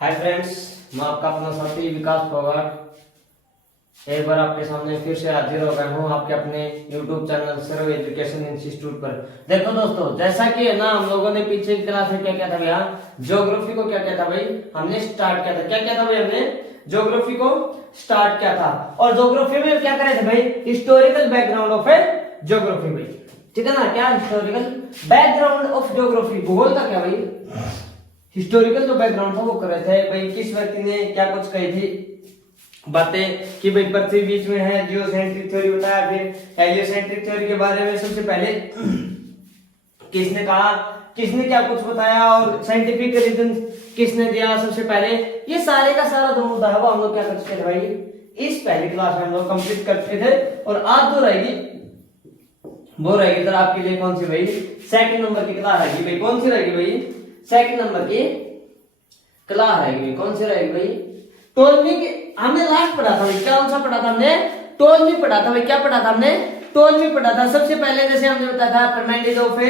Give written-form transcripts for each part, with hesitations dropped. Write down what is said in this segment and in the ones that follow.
Hi friends, मैं आपका अपना साथी विकास फोगाट एक बार आपके सामने फिर से हाजिर हो गया हूँ आपके अपने YouTube चैनल सर्व एजुकेशन इंस्टीट्यूट पर। देखो दोस्तों, जैसा कि है ना, हम लोगों ने पीछे की क्लास में क्या क्या था भैया, ज्योग्राफी को क्या क्या था भाई, हमने स्टार्ट किया था। क्या क्या था भाई, हमने ज्योग्राफी को स्टार्ट किया था। और ज्योग्राफी में क्या करे थे भाई, historical background of A geography भाई, ठीक है ना। क्या हिस्टोरिकल बैकग्राउंड ऑफ ज्योग्राफी, भूगोल का क्या भाई, हिस्टोरिकल जो बैकग्राउंड था वो कर रहे थे भाई। किस व्यक्ति ने क्या कुछ कही थी बातें कि भाई पृथ्वी बीच में है, जियोसेंट्रिक थ्योरी बताया, फिर हेलियोसेंट्रिक थ्योरी के बारे में सबसे पहले किसने कहा, किसने क्या कुछ बताया, और साइंटिफिक रीजन किसने दिया सबसे पहले। ये सारे का सारा जो मुद्दा है वो हम लोग क्या कर चुके थे भाई, इस पहली क्लास में हम लोग कंप्लीट कर चुके थे। और आज जो रहेगी वो रहेगी सर आपके लिए कौन सी भाई, सेकंड नंबर की क्लास रहेगी भाई। कौन सी रहेगी भाई, सेकंड नंबर की क्लास रहेगी। कौन सी रहेगी भाई, टोलमी की। हमने लास्ट पढ़ा था भाई, कौन सा पढ़ा था हमने, टोलमी पढ़ा था भाई। क्या पढ़ा था हमने, टोलमी पढ़ा था। सबसे पहले जैसे हमने बताया था पार्मेनिड ऑफ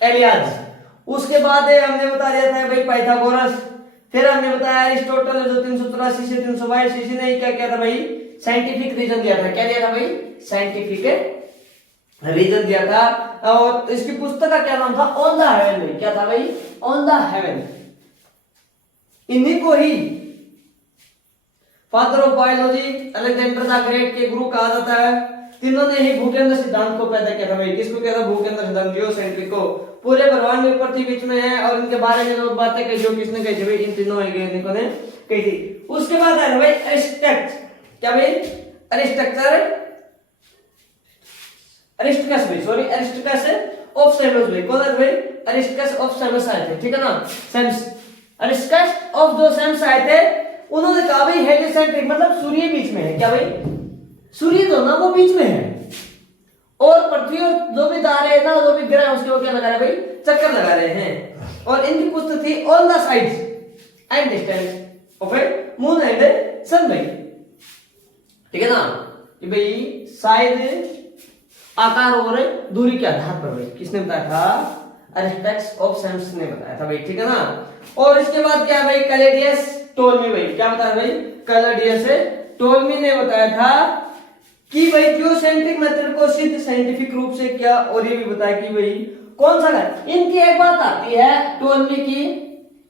एलियाज, उसके बाद हमने बता दिया था भाई पाइथागोरस, फिर हमने बताया अरिस्टोटल जो 384 से 322 ईस्वी ने क्या किया था भाई, साइंटिफिक रीजन दिया था। क्या दिया था भाई, साइंटिफिक रीजन दिया था। और इसकी पुस्तक का क्या नाम था, ऑन द हेवन भाई। क्या था भाई, ऑन द हेवन। इन्हीं को ही father of biology Alexander the great के गुरु कहा जाता है। तीनों ने ही भूकेंद्र सिद्धांत को पैदा किया था भाई। किसको किया था, भूकेंद्र सिद्धांत, जियोसेंट्रिक को। पूरे ब्रह्मांड में पृथ्वी बीच में है और इनके बारे में लोग बातें कही, जो किसने कही थी भाई, इन तीनों वैज्ञानिकों ने कही थी। उसके बाद है भाई अरिस्टक्स। क्या भाई, अरिस्टकस भाई, सॉरी अरिस्टकस ऑफ सेमस भाई। कौन है भाई, अरिस्टकस ऑफ सेमस आए थे, ठीक है ना। सेम्स, अरिस्टकस ऑफ जो सेम्स आए थे, उन्होंने कहा भाई हेलियोसेंट्रिक मतलब सूर्य बीच में है। क्या भाई, सूर्य जो ना वो बीच में है, और पृथ्वी और जो भी तारे है ना, जो भी ग्रह उसके वो क्या लगा रहे भाई, चक्कर लगा रहे हैं। और इनकी पुस्तक थी on the sides and distance of a moon and sun भाई, ठीक है ना। कि भाई शायद आकार और दूरी के आधार पर भाई, किसने बताया था, अरिस्टक्स ऑफ सेम्स ने बताया था भाई, ठीक है ना। और इसके बाद क्या भाई, कैलेडियस टोल्मी भाई। क्या बताया भाई, कैलेडियस टोल्मी ने बताया था कि भाई जियोसेंट्रिक मेथड को सिद्ध साइंटिफिक रूप से किया। और ये भी बताया कि भाई कौन सा है। इनकी एक बात आती है टोल्मी की,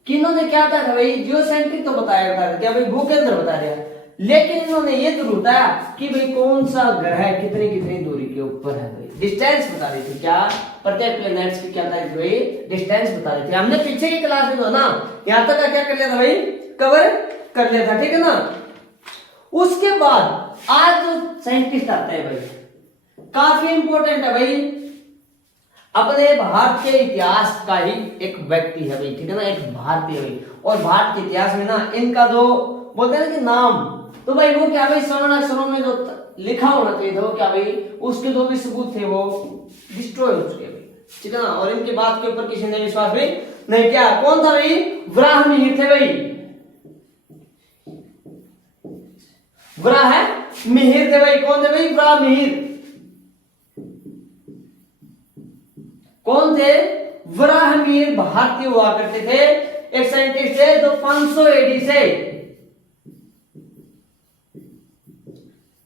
कि इन्होंने क्या बताया था भाई, जियोसेंट्रिक तो बताया था, क्या भाई भूकेंद्र बता दिया, लेकिन इन्होंने ये जरूर बताया कि भाई कौन सा ग्रह कितनी कितनी दूरी के ऊपर है भाई, डिस्टेंस बता रही थी। क्या, प्रत्येक प्लैनेट्स की क्या था भाई, डिस्टेंस बता रही थी। हमने पीछे की क्लास में ना यहां तक क्या कर लिया था भाई, कवर कर लिया था, ठीक है ना। उसके बाद आज जो साइंटिस्ट आते हैं भाई, काफी इंपॉर्टेंट है भाई, अपने भारत के इतिहास का ही एक व्यक्ति है भाई, ठीक है ना, एक भारतीय भाई। और भारत के इतिहास में ना इनका जो बोलते हैं ना कि नाम, तो भाई वो क्या भाई स्वर्ण अक्षरों में जो लिखा होना चाहिए था वो क्या भाई, उसके जो भी सबूत थे वो डिस्ट्रॉय हो चुके भाई, ठीक है ना। और इनके बात के ऊपर किसी ने विश्वास भी नहीं किया। कौन था भाई, वराहमिहिर थे भाई, वराहमिहिर थे भाई। कौन थे भाई, वराहमिहिर। कौन थे, वराहमिहिर भारतीय हुआ करते थे। एक साइंटिस्ट है जो 500 एडी से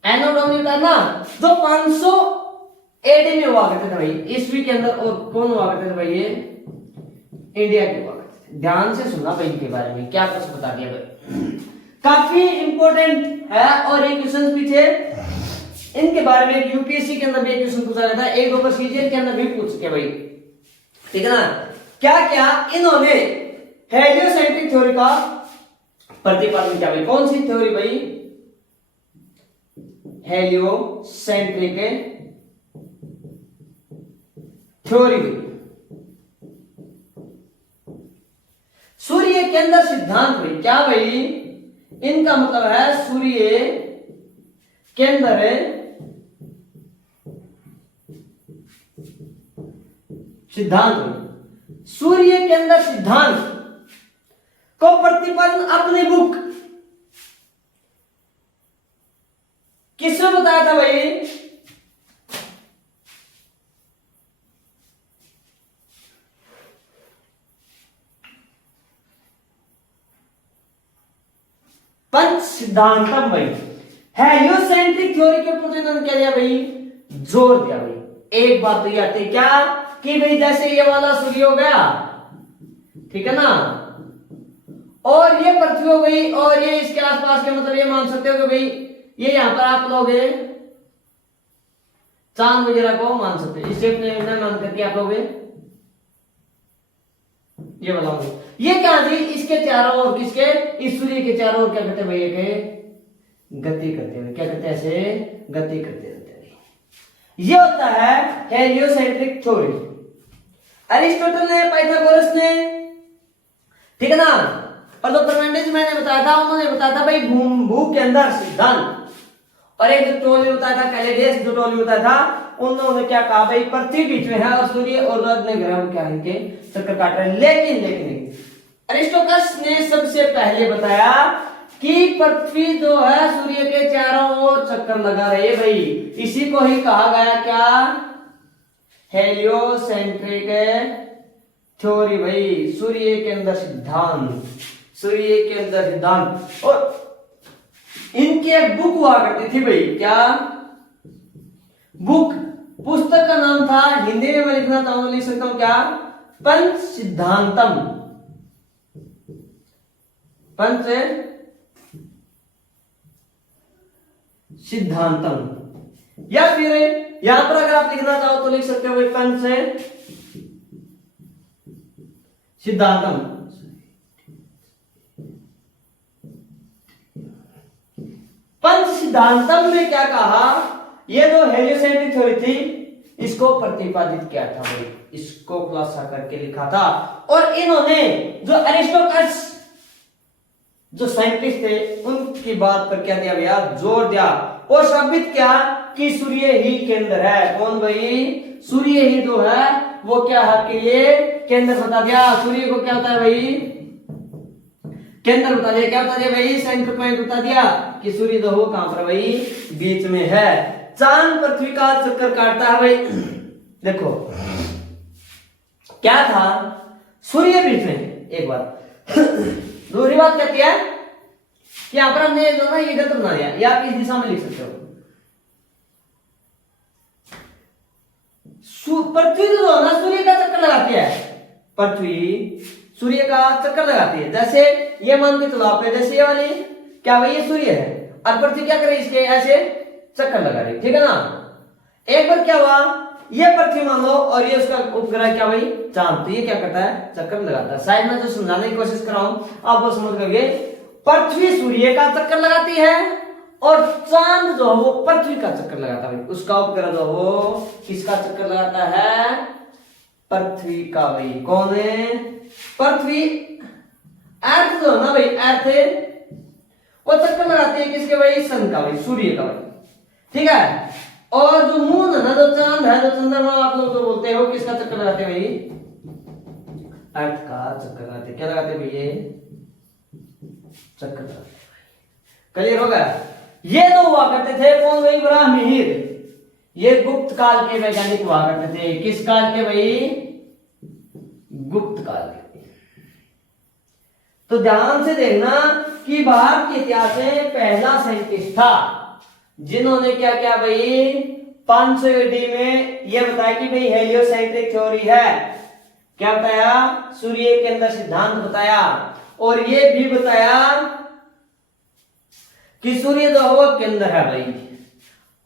एनोडोमी था ना, जो 500 एडी में हुआ करते थे भाई, ईस्वी के अंदर। और कौन हुआ करते थे भाई, ये इंडिया के हुआ करते थे। ध्यान से सुनना भाई इनके बारे में, क्या कुछ बता दिया भाई, काफी इंपॉर्टेंट है। और एक क्वेश्चन पीछे इनके बारे में यूपीएससी के अंदर भी एक क्वेश्चन पूछा जाता है, एक दो सीजीएल के अंदर भी पूछ चुके भाई, ठीक है ना। क्या क्या इन्होंने हेलियोसेंट्रिक थ्योरी का प्रतिपादन किया भाई। कौन सी थ्योरी भाई, हेलियोसेंट्रिक थ्योरी भाई। सूर्य केंद्र सिद्धांत भाई। क्या भाई, इनका मतलब है सूर्य केंद्र सिद्धांत। सूर्य केंद्र सिद्धांत को प्रतिपादन अपनी बुक किसने बताया था भाई, पंच सिद्धांतम भाई, हेलियोसेंट्रिक थ्योरी के ऊपर इन्होंने क्या दिया भाई, जोर दिया भाई। एक बात तो ये आती है क्या कि भाई जैसे ये वाला सूर्य हो गया, ठीक है ना, और ये पृथ्वी हो गई, और ये इसके आसपास के, मतलब ये मान सकते हो कि भाई ये यहां पर आप लोग चांद वगैरह को मान सकते हैं, इसे अपने मान करके आप लोग ये वाला होगा। ये क्या थी, इसके चारों ओर, किसके, इस सूर्य के चारों ओर क्या करते हैं भाई, गति करते हैं। क्या करते हैं, ऐसे गति करते रहते हैं। ये होता है हेलियोसेंट्रिक थ्योरी। अरिस्टोटल ने, पाइथागोरस ने, ठीक है ना, और जो परमेंडेज मैंने बताया था, उन्होंने बताया था भाई भू के अंदर सिद्धांत। और एक जो टोली बताया था, कैलेडियस जो टोली बताया था, उन्होंने क्या कहा भाई, पृथ्वी बीच में है और सूर्य और अन्य ग्रह क्या इनके चक्कर काट रहे हैं। लेकिन अरिस्टोटल ने सबसे पहले बताया कि पृथ्वी जो है सूर्य के चारों ओर चक्कर लगा रही है भाई। इसी को ही कहा गया क्या, हेलियोसेंट्रिक थ्योरी भाई, सूर्य के अंदर सिद्धांत, सूर्य के अंदर सिद्धांत। और इनकी एक बुक हुआ करती थी भाई, क्या बुक, पुस्तक का नाम था, हिंदी में मैं लिखना चाहूंगा, लिख सकता हूं क्या, पंच सिद्धांतम, पंच सिद्धांतम। या फिर यहां पर अगर आप लिखना चाहो तो लिख सकते हो भाई पंच सिद्धांतम। पंच सिद्धांतम में क्या कहा, ये जो हेलियोसेंट्रिक थ्योरी थी, इसको प्रतिपादित किया था भाई, इसको खुलासा करके लिखा था। और इन्होंने जो अरिस्टोटल जो साइंटिस्ट थे, उनकी बात पर क्या दिया भैया, जोर दिया, और साबित किया कि सूर्य ही केंद्र है। कौन भाई, सूर्य ही जो है वो क्या है कि ये केंद्र बता दिया। सूर्य को क्या होता है भाई, केंद्र बता दिया। क्या बता दिया भाई, सेंटर पॉइंट बता दिया कि सूर्य जो हो कहां पर भाई, बीच में है। चांद पृथ्वी का चक्कर काटता है भाई। देखो क्या था, सूर्य बीच में है, एक बात। दूसरी बात कहती है कि यहां पर हमने जो ना ये गत बना दिया, या आप इस दिशा में लिख सकते हो। पृथ्वी जो है ना सूर्य का चक्कर लगाती है, पृथ्वी सूर्य का चक्कर लगाती है। जैसे ये मान के चलो आप, जैसे ये वाली क्या भाई, ये सूर्य है और पृथ्वी क्या करे, इसके ऐसे चक्कर लगा रही, ठीक है ना। एक बार क्या हुआ, ये पृथ्वी मान लो और ये उसका उपग्रह क्या भाई, चांद, तो ये क्या करता है, चक्कर लगाता है। शायद मैं जो समझाने की कोशिश कर रहा हूं आप वो समझ गए। पृथ्वी सूर्य का चक्कर लगाती है और चांद जो है वो पृथ्वी का चक्कर लगाता है। उसका उपग्रह जो वो किसका चक्कर लगाता है, पृथ्वी का भाई। कौन है, पृथ्वी, अर्थ जो है ना भाई, अर्थ वो चक्कर लगाती है किसके भाई, सन का भाई, सूर्य का भाई, ठीक है। और जो मून है ना, जो चांद है, जो चंद्रमा आप लोग जो बोलते हो, किसका चक्कर लगाते हैं भाई, अर्थ का चक्कर लगाते। क्या लगाते भाई, ये चक्कर लगाते। क्लियर हो गया। ये तो हुआ करते थे कौन भाई, ब्राह्मीर। ये गुप्त काल के वैज्ञानिक हुआ करते थे। किस काल के भाई, गुप्त काल के। तो ध्यान से देखना कि भारत के इतिहास में पहला साइंटिस्ट था जिन्होंने क्या किया भाई, 500 एडी में यह बताया कि भाई हेलियोसेंट्रिक थ्योरी है। क्या बताया, सूर्य के अंदर सिद्धांत बताया, और ये भी बताया कि सूर्य जो है वो केंद्र है भाई।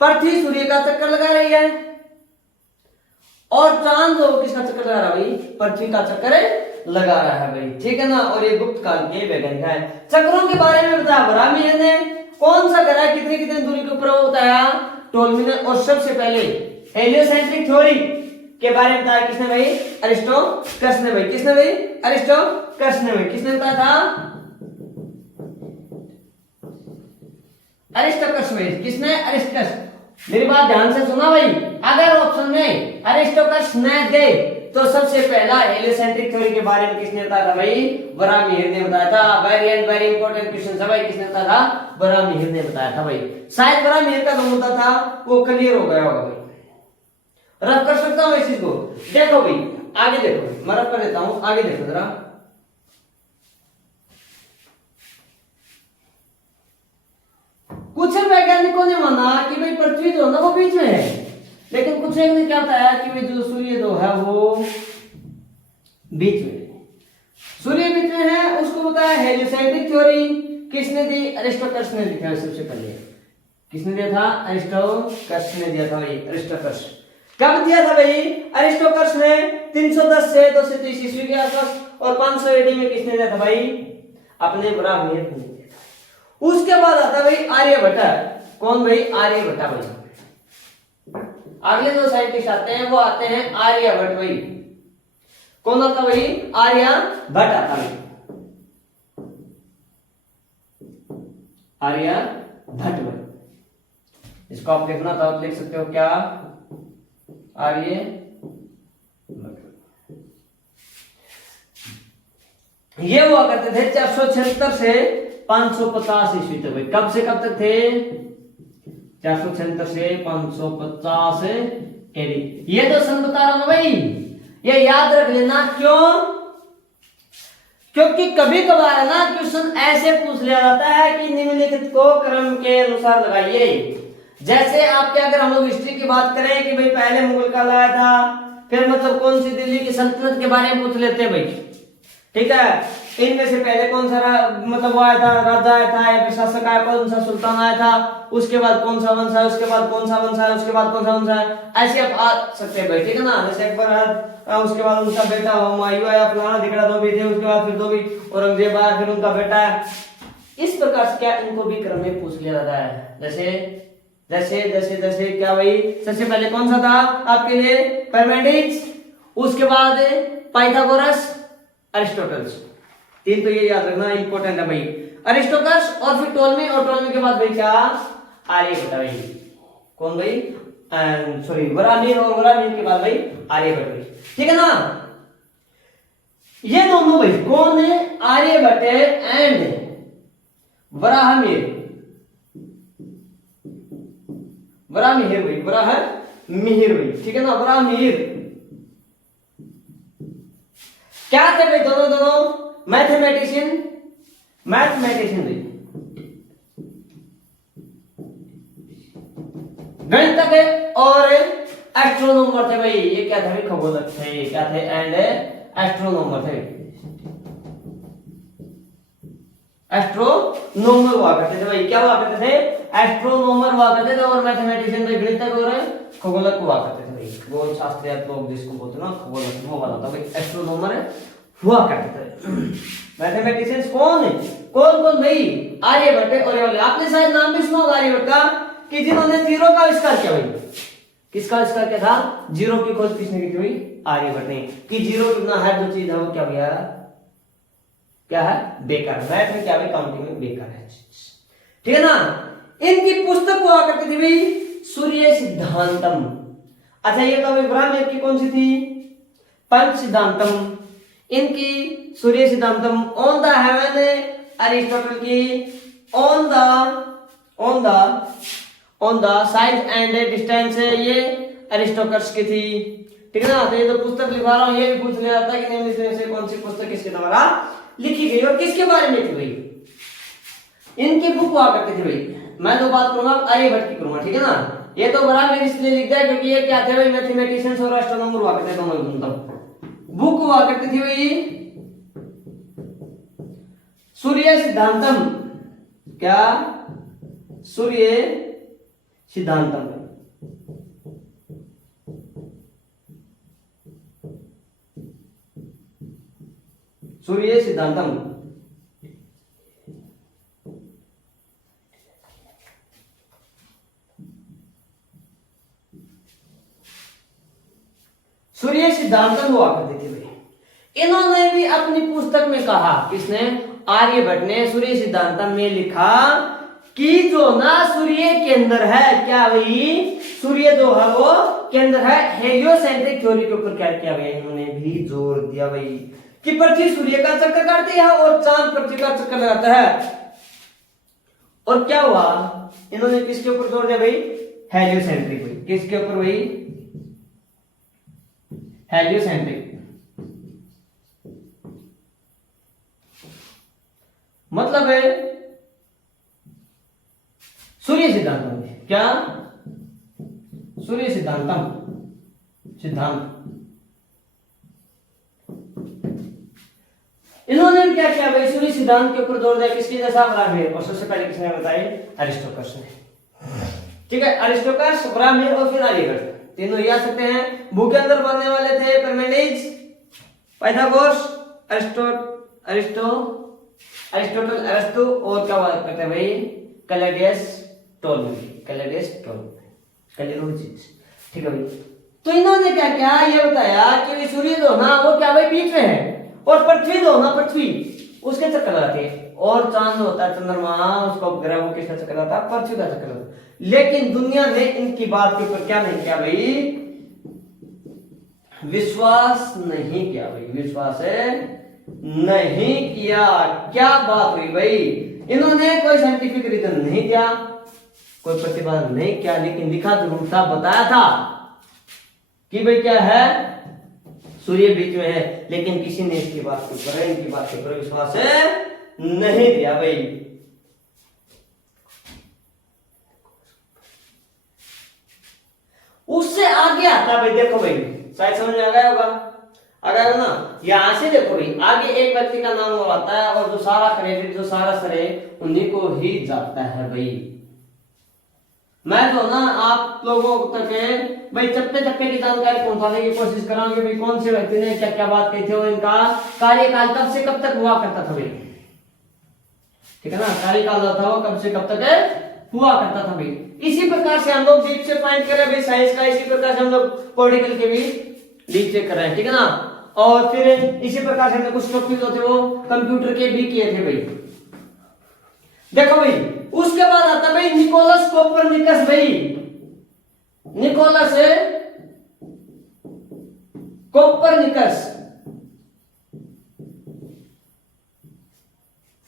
पृथ्वी सूर्य का चक्कर लगा रही है और चांद जो किसका चक्कर लगा रहा है भाई, पृथ्वी का चक्कर लगा रहा है भाई, ठीक है ना। और ये गुप्त काल के वैज्ञानिक है। चक्रों के बारे में बताया ब्राह्मीण ने, कौन सा ग्रह कितनी कितनी दूरी के ऊपर बताया, टोलमी ने। और सबसे पहले हेलियोसेंट्रिक थ्योरी के बारे में बताया किसने भाई, अरिस्टोटल ने भाई। किसने भाई, अरिस्टोटल ने भाई। किसने बताया था, अरिस्टोटल भाई। किसने, अरिस्टोटल। मेरी बात ध्यान से सुना भाई, अगर ऑप्शन में अरिस्टोटल ने दे तो सबसे पहला हेलियोसेंट्रिक थ्योरी के बारे में किसने बताया था भाई, ब्राह्मीण ने बताया था। Very and very important question है भाई, किसने बताया था, ब्राह्मीण ने बताया था भाई। शायद ब्राह्मीण का जो होता था वो क्लियर हो गया होगा भाई। रफ कर सकता हूं इस चीज को, देखो भाई आगे देखो, मैं रफ कर देता हूं, आगे देखो जरा। कुछ वैज्ञानिकों ने माना कि भाई पृथ्वी जो ना वो बीच में है, लेकिन कुछ एक ने क्या बताया कि भाई जो सूर्य जो है वो बीच में है। सूर्य बीच में है उसको बताया हेलियोसेंट्रिक थ्योरी। किसने दी? अरिस्टोटस ने लिखा है सबसे पहले। किसने दिया था? अरिस्टोटस ने दिया था भाई, अरिस्टोटस। कब दिया था भाई? अरिस्टोटस ने 310 से 230 ईस्वी के आसपास, और 500 एडी में किसने दिया था भाई? अपने ब्राह्मण ने दिया था। उसके बाद आता भाई आर्यभट्ट। कौन भाई? आर्यभट्ट भाई। अगले जो साइंटिस्ट आते हैं वो आते हैं आर्यभट्ट भाई। कौन आता भाई? आर्यभट्ट आता भाई, आर्यभट्ट भाई। इसको आप देखना तो आप लिख सकते हो क्या? आर्यभट्ट। ये हुआ करते थे 476 से 550 ईस्वी तक भाई। कब से कब तक थे? 476 से 550 एडी। ये तो सन बता रहा हूं भाई, ये याद रख लेना। क्यों? क्योंकि कभी कभार है ना क्वेश्चन ऐसे पूछ लिया जाता है कि निम्नलिखित को क्रम के अनुसार लगाइए। जैसे आपके अगर हम लोग हिस्ट्री की बात करें कि भाई पहले मुगल काल आया था, फिर मतलब कौन सी दिल्ली की सल्तनत के बारे में पूछ लेते हैं भाई, ठीक है। इनमें से पहले कौन सा मतलब वो आया था, राजा आया था या फिर शासक आया, कौन सा सुल्तान आया था, उसके बाद कौन सा वंश है, उसके बाद कौन सा वंश है, उसके बाद कौन सा वंश है, ऐसे आप आ सकते हैं भाई, ठीक है ना। जैसे एक बार उसके बाद उनका बेटा हुमायूं आया, फलाना ढिकड़ा दो भी थे, उसके बाद फिर दो भी औरंगजेब आया, फिर उनका बेटा है। इस प्रकार से क्या इनको भी क्रम में पूछ लिया जाता है। जैसे जैसे जैसे जैसे क्या भाई, सबसे पहले कौन सा था आपके लिए? पाइमेडिक्स, उसके बाद पाइथागोरस, अरिस्टोटल्स। तीन तो ये याद रखना इंपॉर्टेंट है भाई, अरिस्टोटल्स और फिर टोलमी, और टोलमी के बाद भाई क्या? आर्यभट्ट भाई। कौन भाई? सॉरी वराहमिहिर, और वराहमिहिर के बाद भाई आर्यभट्ट भाई, ठीक है ना। ये दोनों भाई कौन है? आर्यभट्ट एंड वराहमिहिर। वराहमिहिर भाई, वराहमिहिर भाई, ठीक है ना। वराहमिहिर क्या थे भाई? दोनों मैथमेटिशियन भाई, गणितज्ञ और एस्ट्रोनॉमर थे भाई। ये क्या थे भाई? खगोलक थे। क्या थे? एंड एस्ट्रोनॉमर थे। एस्ट्रोनॉमर हुआ करते थे भाई। क्या हुआ करते थे? एस्ट्रोनॉमर हुआ करते थे, और मैथमेटिशियन भाई गणितज्ञ और खगोलक हुआ करते थे भाई। खगोल शास्त्री लोग जिसको बोलते हैं ना खगोलक, वो वाला था भाई, एस्ट्रोनॉमर हुआ करते थे। मैथमेटिशियंस कौन है? कौन कौन भाई? आर्यभट्ट और ये वाले। आपने शायद नाम भी सुना होगा आर्यभट्ट का, कि जिन्होंने जीरो का आविष्कार किया भाई। किसका आविष्कार किया था? जीरो की खोज किसने की थी भाई? आर्यभट्ट ने। कि जीरो कितना है, जो चीज है वो क्या भैया? क्या है? बेकार। मैथ में क्या भाई? काउंटिंग में बेकार है, ठीक है ना। इनकी पुस्तक हुआ करती थी भाई सूर्य सिद्धांतम। अच्छा ये तो भाई ब्राह्मण की कौन सी थी? पंच सिद्धांतम। इनकी सूर्य सिद्धांतम। ऑन द हेवन अरिस्टोटल की। On the size and distance ये अरिस्टोटल्स की थी, ठीक है ना। तो ये तो पुस्तक लिखवा रहा हूं, ये भी पूछ लिया जाता है कि निम्न से कौन सी पुस्तक किसके द्वारा लिखी गई और किसके बारे में थी भाई। इनकी बुक हुआ करती थी भाई। मैं तो बात करूंगा आर्यभट्ट की करूंगा, ठीक है ना। ये तो बराबर इसलिए लिख दिया क्योंकि ये क्या थे भाई? मैथमेटिशियंस और एस्ट्रोनॉमर हुआ करते दोनों। मतलब बुक हुआ करती थी भाई सूर्य सिद्धांतम। क्या? सूर्य सिद्धांतम। सूर्य सिद्धांतम। सूर्य सिद्धांतम हुआ करती थी भाई। इन्होंने भी अपनी पुस्तक में कहा, किसने? आर्यभट्ट ने सूर्य सिद्धांतम में लिखा कि जो ना सूर्य के अंदर है, क्या भाई? सूर्य जो है वो के अंदर है। हेलियोसेंट्रिक थ्योरी के ऊपर क्या किया भाई? इन्होंने भी जोर दिया भाई कि पृथ्वी सूर्य का चक्कर काटती है और चांद पृथ्वी का चक्कर लगाता है। और क्या हुआ? इन्होंने किसके ऊपर जोर दिया भाई? हेलियोसेंट्रिक भाई। किसके ऊपर भाई? हेलियोसेंट्रिक। मतलब है सूर्य सिद्धांतम में। क्या? सूर्य सिद्धांतम, सिद्धांत। इन्होंने क्या किया भाई? सूर्य सिद्धांत के ऊपर जोर दिया। किसकी? जैसा ब्राह्मण। और सबसे पहले किसने बताई? अरिस्टोकर्स ने। ठीक है, अरिस्टोकर्स, ब्राह्मण और फिर आर्यभट्ट, तीनों याद सकते हैं। भू के अंदर बनने वाले थे पाइमेनिड्स, पाइथागोरस, अरिस्टोटल, अरस्तु और क्या बात करते हैं भाई? कैलेडियस टोलेमी, कैलेडियस। ठीक है भाई। तो इन्होंने क्या किया? ये बताया कि सूर्य जो ना वो क्या भाई बीच में है, और पृथ्वी जो ना, पृथ्वी उसके चक्कर लगाती है, और चांद होता है चंद्रमा, उसका उपग्रह, वो किसका चक्कर लगाता है? पृथ्वी का चक्कर लगाता है। लेकिन दुनिया ने इनकी बात के ऊपर क्या नहीं किया भाई? विश्वास नहीं किया भाई, विश्वास नहीं किया। क्या बात हुई भाई? इन्होंने कोई साइंटिफिक रीजन नहीं दिया, कोई प्रतिपादन नहीं किया, लेकिन लिखा जरूर था, बताया था कि भाई क्या है? सूर्य बीच में है, लेकिन किसी ने इसकी बात के ऊपर, इनकी बात के ऊपर विश्वास नहीं दिया भाई। उससे आगे आता भाई, देखो भाई, शायद समझ में आ गया होगा, आ गया होगा ना? यहां से देखो भाई, आगे एक व्यक्ति का नाम आता है, और जो सारा क्रेडिट, जो सारा श्रेय उन्हीं को ही जाता है भाई। मैं तो ना आप लोगों तक भाई चप्पे चप्पे की जानकारी पहुंचाने की कोशिश करांगे भाई, कौन से व्यक्ति ने क्या क्या बात कही थी, और इनका कार्यकाल कब से कब तक हुआ करता था भाई। ठीक है ना? कार्यकाल जो था वो कब से कब तक हुआ करता था भाई। इसी प्रकार से हम लोग डीप से फाइंड करें भाई साइंस का, इसी प्रकार से हम लोग पॉलिटिकल के भी डीप से कर रहे हैं। ठीक है ना? और फिर इसी प्रकार से हमने कुछ टॉपिक जो थे वो कंप्यूटर के भी किए थे भाई। देखो भाई, उसके बाद आता भाई निकोलस कोपरनिकस भाई, निकोलस कोपरनिकस,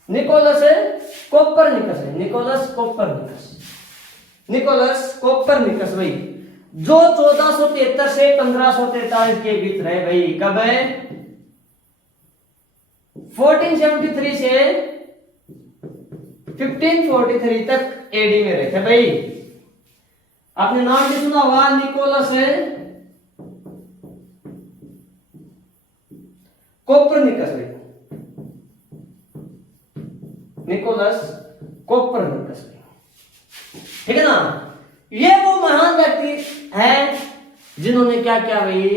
निकोलस कोपरनिकस है, निकोलस कोपरनिकस भाई, जो 1473 से 1543 के बीच रहे भाई। कब है? 1473 से 1543 तक एडी में रहे थे भाई। आपने नाम भी सुना हुआ, निकोलस कोपरनिकस भाई, निकोलस कोपरनिकस भाई। ठीक है ना? ये वो महान व्यक्ति हैं जिन्होंने क्या किया भाई?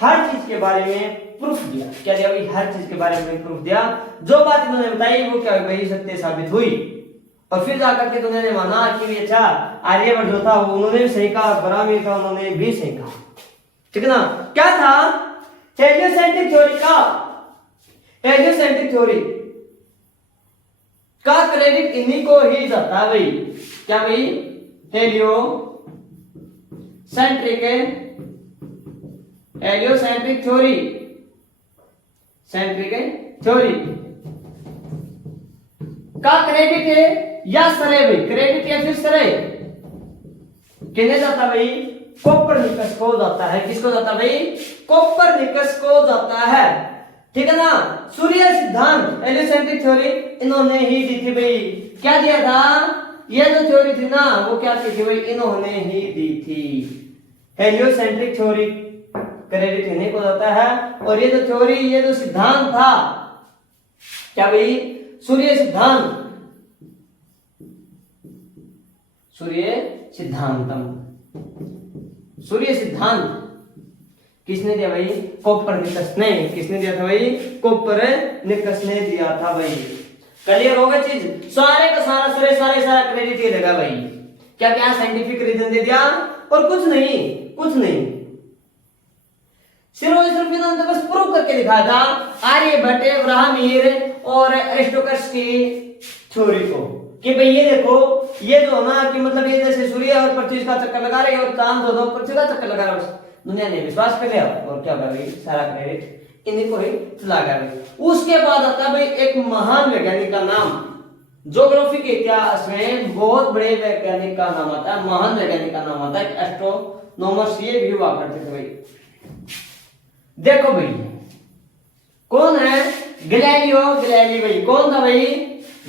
हर चीज के बारे में प्रूफ दिया। क्या दिया भाई? हर चीज के बारे में प्रूफ दिया। जो बात इन्होंने बताई वो क्या भाई? सत्य साबित हुई। और फिर जाकर के दुनिया ने माना कि अच्छा आर्यभट्ट जो था वो उन्होंने भी सही कहा, ब्राह्मण था उन्होंने भी सही कहा। ठीक है ना? क्या था? हेलियोसेंट्रिक थ्योरी का, हेलियोसेंट्रिक थ्योरी का क्रेडिट इन्हीं को ही जाता है भाई। क्या भाई? हेलियोसेंट्रिक थ्योरी, सेंट्रिक थ्योरी का क्रेडिट है या श्रेय भाई? क्रेडिट या फिर श्रेय किन्हें जाता भाई? कोपरनिकस को जाता है। किसको जाता भाई? कोपरनिकस को जाता है। ठीक है ना? सूर्य सिद्धांत, हेलियोसेंट्रिक थ्योरी इन्होंने ही दी थी भाई। क्या दिया था? ये जो थ्योरी थी ना वो क्या थी भाई? इन्होंने ही दी थी। हेलियोसेंट्रिक थ्योरी क्रेडिट इन्हीं को जाता है। और ये जो थ्योरी, ये जो सिद्धांत था, क्या भाई? सूर्य सिद्धांत, सूर्य सिद्धांतम, सूर्य सिद्धांत किसने दिया भाई? कोपरनिकस ने। किसने दिया था भाई? कोपरनिकस ने दिया था भाई। क्लियर होगा चीज? सारे का सारा श्रेय, सारा क्रेडिट ये लगा भाई। क्या क्या साइंटिफिक रीजन दे दिया और कुछ नहीं, कुछ नहीं, सिर्फ इन्होंने बस प्रूव करके दिखाया था आर्यभट्ट, ब्राह्मण और अरिस्टोकर्स की थ्योरी को कि भाई ये देखो, ये जो ना कि मतलब ये जैसे सूर्य और पृथ्वी का चक्कर लगा रहे और चांद दोनों पृथ्वी का चक्कर लगा रहे, दुनिया ने विश्वास कर लिया और क्या कर रही? सारा क्रेडिट इन्हीं को ही चला गया। उसके बाद आता है भाई एक महान वैज्ञानिक का नाम, ज्योग्राफी के इतिहास में बहुत बड़े वैज्ञानिक का नाम आता है, महान वैज्ञानिक का नाम आता है एस्ट्रोनॉमर्स, ये भी हुआ करते थे भाई। देखो भाई कौन है? गैलीलियो गैलीली भाई। कौन था भाई?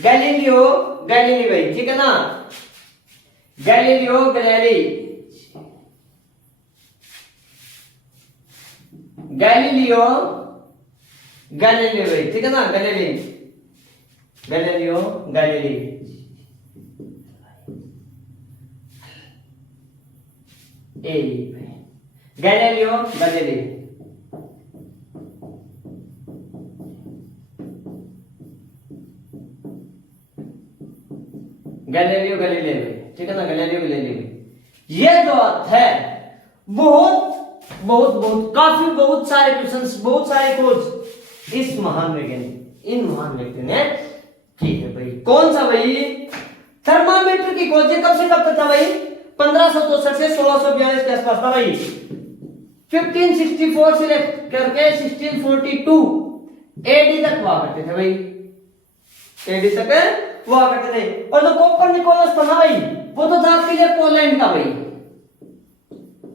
गैलीलियो गैलीली भाई। ठीक है ना? गैलीलियो गैलीली, गैलीलियो गैलीली भाई, ठीक है ना, गैलीली, गैलीलियो गैलीली, ए गैलीलियो गैलीली, गैलीलियो गैलीली, ठीक है ना, गैलीलियो गैलीली। ये जो है बहुत बहुत बहुत काफी बहुत सारे क्वेश्चंस, बहुत सारे खोज इस महान वैज्ञानिक, इन महान व्यक्ति ने की है भाई। कौन सा भाई? थर्मामीटर की खोज कब से कब तक था भाई? 1564 से 1642 के आसपास था भाई। 1564 से लेकर के 1642 एडी तक हुआ करते थे भाई, एडी तक हुआ करते थे। और जो कोपरनिकस था ना भाई, वो तो था आपके लिए पोलैंड का भाई।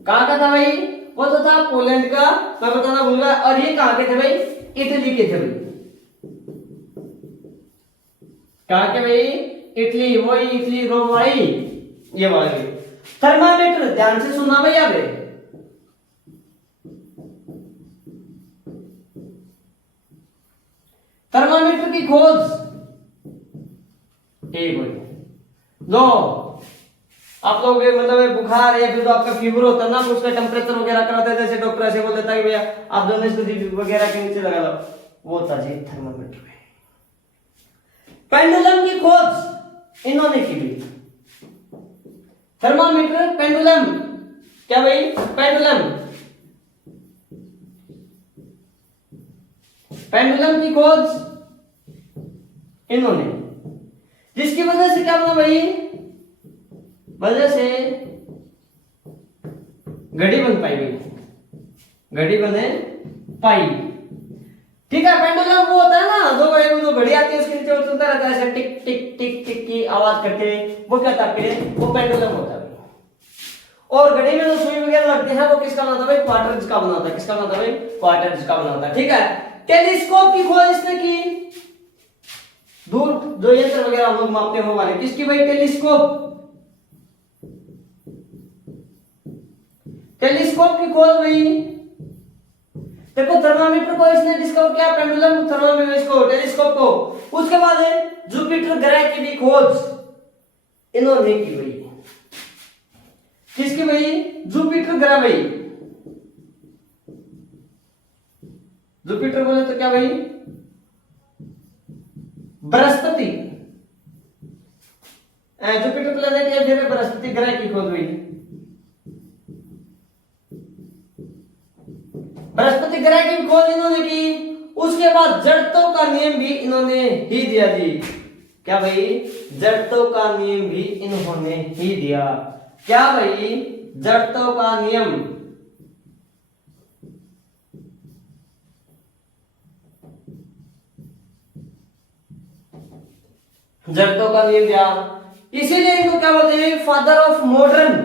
कहां का था भाई? वो तो था पोलैंड का, मैं बताना भूल गया। और ये कहां के थे भाई? इटली के थे भाई। कहां के भाई? इटली, वही इटली, रोम भाई, ये वाले। थर्मामीटर ध्यान से सुनना भाई। यहाँ पे थर्मामीटर की खोज एक बोलिए लो, आप लोग मतलब बुखार या फिर तो आपका फीवर होता है ना, उसका टेम्परेचर वगैरह कराते हैं, जैसे डॉक्टर ऐसे बोल देता है कि भैया आप दोनों वगैरह के नीचे लगा लो, वो था जी थर्मामीटर। पेंडुलम की खोज इन्होंने की थी। थर्मामीटर, पेंडुलम, क्या भाई? पेंडुलम, पेंडुलम की खोज इन्होंने, जिसकी वजह से क्या बना भाई? वजह से घड़ी बन पाई भाई, घड़ी बने पाई, ठीक है। पेंडुलम वो होता है ना, जो घड़ी आती है उसके नीचे चलता रहता है, ऐसे टिक टिक टिक टिक की आवाज करते हैं, वो क्या था? वो पेंडुलम होता है। और घड़ी में जो सुई वगैरह लगते हैं वो किसका बना था भाई? क्वार्टर्स का बना था। किसका बना था भाई? क्वार्टर्स का बना था, ठीक है। टेलीस्कोप की खोज इसने की, दूर जो यंत्र वगैरह हम लोग मापते हैं वो वाले, किसकी भाई? टेलीस्कोप, टेलीस्कोप की खोज भाई। देखो थर्मामीटर को इसने डिस्कवर किया, पेंडुलम, थर्मामीटर, इसको टेलीस्कोप को। उसके बाद है जुपिटर ग्रह की भी खोज इन्होंने की भाई। किसकी भाई? जुपिटर ग्रह भाई। जुपिटर बोले तो क्या भाई? बृहस्पति, जुपिटर प्लेनेट या फिर बृहस्पति ग्रह की खोज हुई। बृहस्पति ग्रह की खोज इन्होंने की। उसके बाद जड़त्व का नियम भी इन्होंने ही दिया जी। क्या भाई? जड़त्व का नियम भी इन्होंने ही दिया। क्या भाई? जड़त्व का नियम, जड़त्व का नियम दिया। इसीलिए इनको क्या बोलते हैं? Father of modern,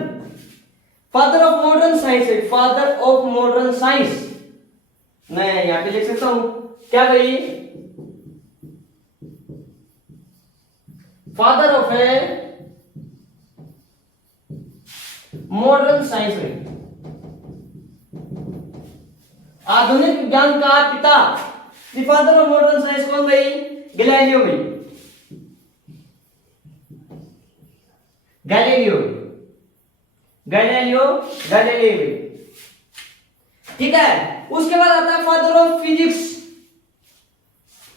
father of modern science है, फादर ऑफ मॉडर्न साइंस। मैं यहां पे लिख सकता हूं क्या भाई? फादर ऑफ है मॉडर्न साइंस में, आधुनिक विज्ञान का पिता। फादर ऑफ मॉडर्न साइंस कौन भाई? गैलीलियो भाई, गैलीलियो, गैलीलियो गैलीली भाई, ठीक है। उसके बाद आता है फादर ऑफ फिजिक्स।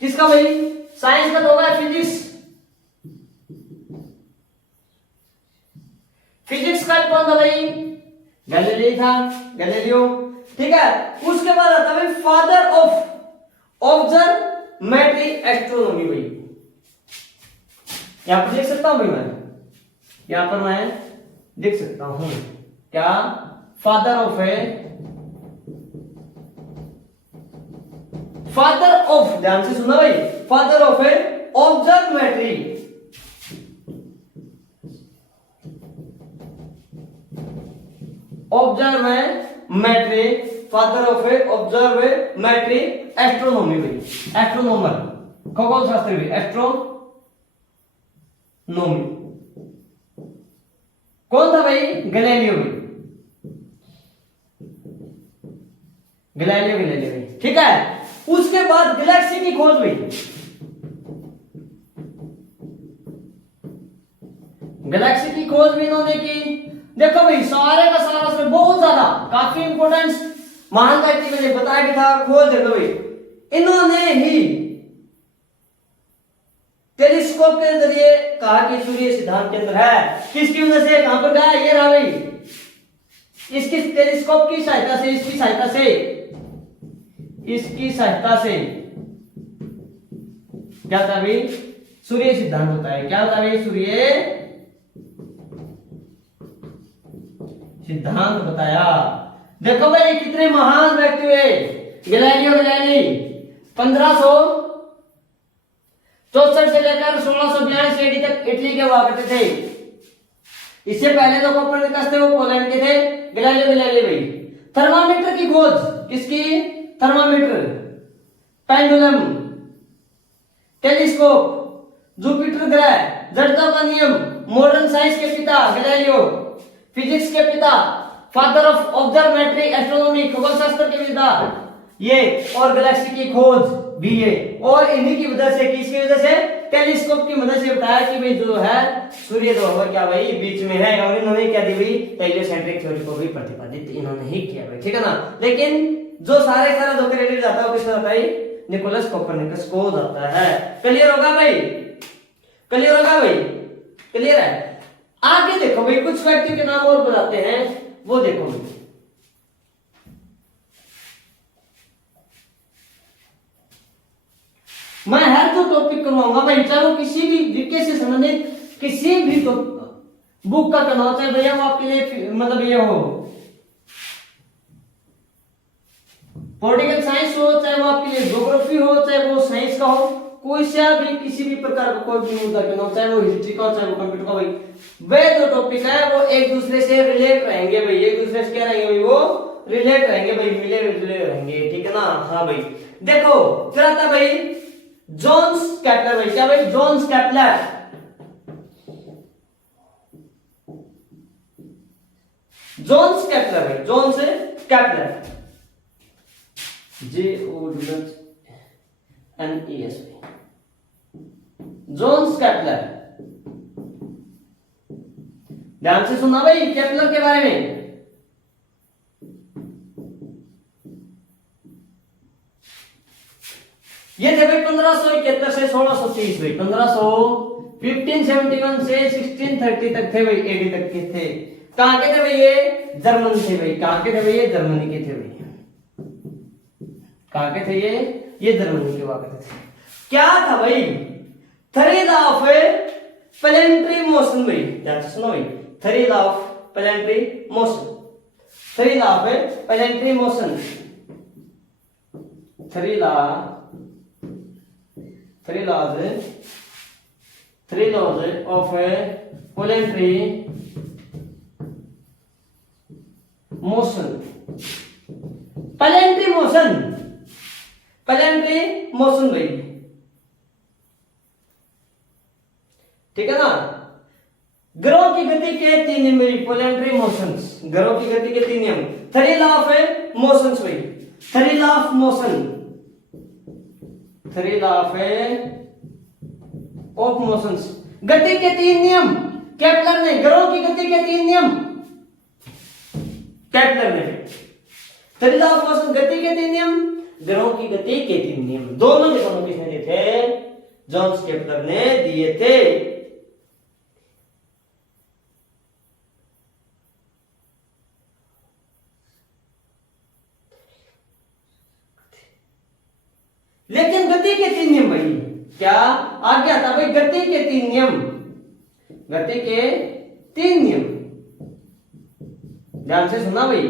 किसका भाई? साइंस का तो होगा फिजिक्स, फिजिक्स का कौन था भाई? गैलीली था, गैलीलियो, ठीक है। उसके बाद आता है फादर ऑफ ऑब्जर्वेटरी एस्ट्रोनॉमी भाई। यहां पर देख सकता हूं भाई, मैं यहां पर मैं देख सकता हूं क्या? फादर ऑफ है, फादर ऑफ, ध्यान से सुना भाई, फादर ऑफ है ऑब्जर्वेटरी, ऑब्जर्वेटरी, फादर ऑफ है ऑब्जर्वेटरी एस्ट्रोनॉमी भाई, एस्ट्रोनॉमर, खगोल शास्त्री भी, एस्ट्रोनॉमी, कौन था भाई? गैलीलियो भाई, गैलीलियो भाई, ठीक है। उसके बाद गैलेक्सी की खोज हुई, गैलेक्सी की खोज भी इन्होंने की। देखो भाई सारे का सारा उसमें बहुत ज्यादा काफी इंपोर्टेंस महान व्यक्ति मैंने बताया भी था। खोज देखो भाई, इन्होंने ही टेलीस्कोप के जरिए कहा कि सूर्य सिद्धांत के अंदर है। किसकी वजह से? कहां पर गया? ये रहा भाई, इसकी टेलीस्कोप की सहायता से, इसकी सहायता से, इसकी सहायता से क्या था भाई? सूर्य सिद्धांत होता है। क्या होता है भाई? सूर्य सिद्धांत बताया। देखो भाई कितने महान व्यक्ति हुए गैलीलियो गैलीली। 1564 से लेकर 1642 एडी तक इटली के हुआ करते थे। इससे पहले जो कोपरनिकस थे वो पोलैंड के थे। गैलीलियो गैलीली भाई। थर्मामीटर की खोज किसकी? थर्मामीटर, पेंडुलम, टेलीस्कोप, जुपिटर ग्रह, जड़ता का नियम, मॉडर्न साइंस के पिता गैलीलियो, फिजिक्स के पिता, फादर ऑफ ऑब्जर्वेटरी एस्ट्रोनॉमी, खगोल शास्त्र के पिता ये, और गैलेक्सी की खोज भी ये। और इन्हीं की वजह से, किसकी वजह से? टेलीस्कोप की मदद से बताया कि भाई जो है सूर्य जो है क्या भाई बीच में है। और इन्होंने क्या दी भाई? हेलियोसेंट्रिक थ्योरी को भी प्रतिपादित इन्होंने ही किया भाई, ठीक है ना। लेकिन जो सारे सारा जो क्रेडिट जाता है वो किसको जाता है? निकोलस कोपरनिकस को जाता है। क्लियर होगा भाई? क्लियर होगा भाई? क्लियर है? आगे देखो भाई, कुछ व्यक्तियों के नाम और बताते हैं, वो देखो भाई। मैं हर जो टॉपिक करवाऊंगा भाई, चाहे वो किसी भी जीके से संबंधित किसी भी बुक का करना हो, चाहे भैया वो आपके लिए मतलब ये हो पॉलिटिकल साइंस हो, चाहे वो आपके लिए ज्योग्राफी हो, चाहे वो साइंस का हो, कोई सा भी किसी भी प्रकार का कोई भी मुद्दा करना हो, चाहे वो हिस्ट्री का हो, चाहे वो कंप्यूटर का, भाई वे जो टॉपिक है वो एक दूसरे से रिलेट रहेंगे भाई। एक दूसरे से क्या रहेंगे भाई? वो रिलेट रहेंगे भाई, मिले जुले रहेंगे, ठीक है ना। हाँ भाई देखो फिर आता भाई जोन्स केपलर भाई। क्या भाई? Jones Kepler. जोन्स केपलर भाई, Jones Kepler, JONES, Jones Kepler. ध्यान से सुनना भाई केपलर के बारे में। ये थे भाई 1571 से 1630 भाई। 1571 से 1630 तक थे भाई, एडी तक के थे। कहां के थे भाई? ये जर्मन थे भाई। कहां के थे भाई? ये जर्मनी के थे भाई। कहां के थे ये जर्मनी के हुआ करते थे। क्या था भाई? थ्योरी ऑफ प्लैनेटरी मोशन भाई। ध्यान से सुनो भाई, theory of planetary motion, theory of planetary motion, theory laws of planetary motion, planetary motion, planetary motion भाई, ठीक है ना। ग्रहों की गति के 3 नियम भाई, प्लैनेटरी मोशंस, ग्रहों की गति के 3 नियम। थ्योरी लॉ ऑफ मोशंस भाई, theory law of motion, theory law of motions, गति के 3 नियम। केपलर ने ग्रहों की गति के 3 नियम, केपलर ने थ्योरी लॉ ऑफ मोशन, गति के 3 नियम, ग्रहों की गति के 3 नियम, दोनों के दोनों किसने दिए थे? जोन्स केपलर ने दिए थे। लेकिन गति के 3 नियम भाई, क्या आ गया था भाई? गति के 3 नियम, गति के 3 नियम। ध्यान से सुनना भाई,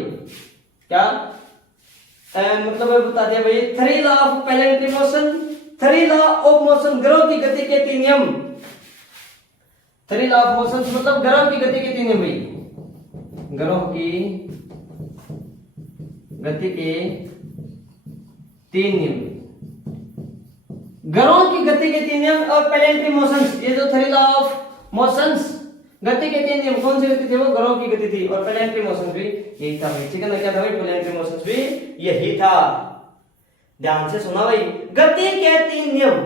क्या मतलब बता दिया भाई। Theory law of planetary motion, theory law of motion, ग्रहों की गति के 3 नियम। थ्योरी लॉ ऑफ मोशन मतलब ग्रहों की गति के 3 नियम भाई, ग्रहों की गति के 3 नियम, ग्रहों की गति के 3 नियम और प्लैनेटरी मोशंस। ये जो थ्योरी लॉ ऑफ मोशंस, गति के तीन नियम कौन सी गति थी? वो ग्रहों की गति थी। और प्लैनेटरी मोशन भी यही था भाई, ठीक है ना? क्या था भाई? प्लैनेटरी मोशन भी यही था। ध्यान से सुना भाई, गति के तीन नियम,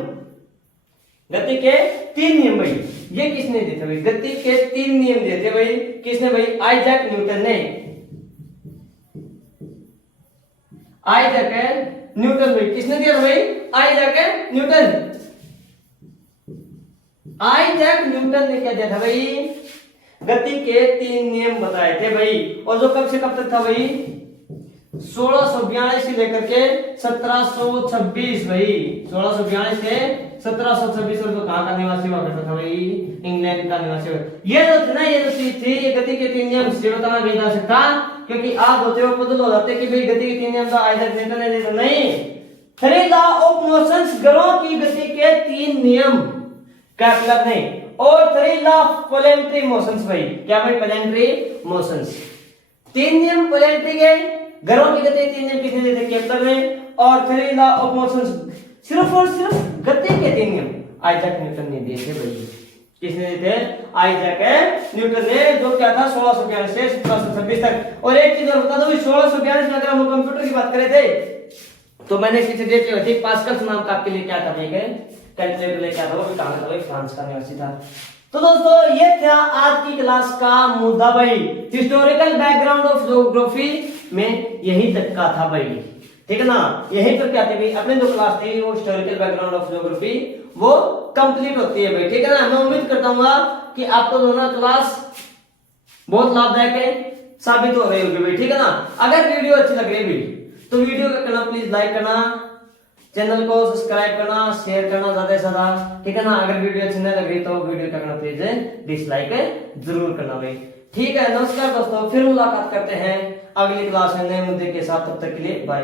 गति के तीन नियम भाई ये किसने दिए थे भाई? गति के तीन नियम दिए थे भाई, किसने भाई? आइजैक न्यूटन ने। आइजैक न्यूटन भाई, किसने दिया था भाई? Isaac Newton. आइजैक न्यूटन ने क्या दिया था भाई? गति के तीन नियम बताए थे भाई। और जो कब से कब तक था भाई? 1642 से लेकर के 1726 भाई। 1642 से 1726 और तो कहाँ का निवासी हुआ करता था भाई? इंग्लैंड का निवासी हुआ। ये जो थी ना, ये जो चीज थी, ये गति के तीन नियम से बताना नहीं जा सकता, क्योंकि आप होते हो बदल हो जाते कि भाई गति के तीन नियम तो आइजैक न्यूटन ने दिए। नहीं, 3 लॉ ऑफ मोशंस, ग्रहों की गति के तीन नियम, कैपलर ने। और 3 लॉ ऑफ प्लैनेटरी मोशंस भाई, क्या भाई? Planetary motions. तीन नियम प्लैनेटरी के, ग्रहों की गति तीन नियम किसने दिए थे? केपलर ने। और 3 लॉ ऑफ मोशंस सिर्फ और सिर्फ गति के तीन नियम आइजैक न्यूटन ने दिए थे भाई। किसने दिए थे? आइजैक न्यूटन ने, जो क्या था 1642 से 1726 तक। और एक चीज और बता दो, 1642 में अगर हम कंप्यूटर की बात करें थे तो मैंने किसी डेट की थी, पास्कल नाम का आपके लिए क्या था भाई? कैलकुलेटर लेके आता, वो भी कहां का? भाई फ्रांस का निवासी था। तो दोस्तों ये था आज की क्लास का मुद्दा भाई। हिस्टोरिकल बैकग्राउंड ऑफ ज्योग्राफी में यही तक का था भाई, ठीक है ना? यही पर क्या थे भाई? अपने जो क्लास थी वो हिस्टोरिकल बैकग्राउंड ऑफ ज्योग्राफी वो कंप्लीट होती है भाई, ठीक है ना? मैं उम्मीद करता हूँ कि आपको दोनों क्लास बहुत लाभदायक है, साबित हो रही होगी भाई, ठीक है ना? अगर वीडियो अच्छी लग रही है तो वीडियो का करना प्लीज लाइक करना, चैनल को सब्सक्राइब करना, शेयर करना ज्यादा से ज्यादा, ठीक है ना? अगर वीडियो अच्छी नहीं लग रही तो वीडियो का करना प्लीज डिसलाइक जरूर करना भाई, ठीक है? नमस्कार दोस्तों, फिर मुलाकात करते हैं अगली क्लास में नए मुद्दे के साथ। तब तक के लिए बाय।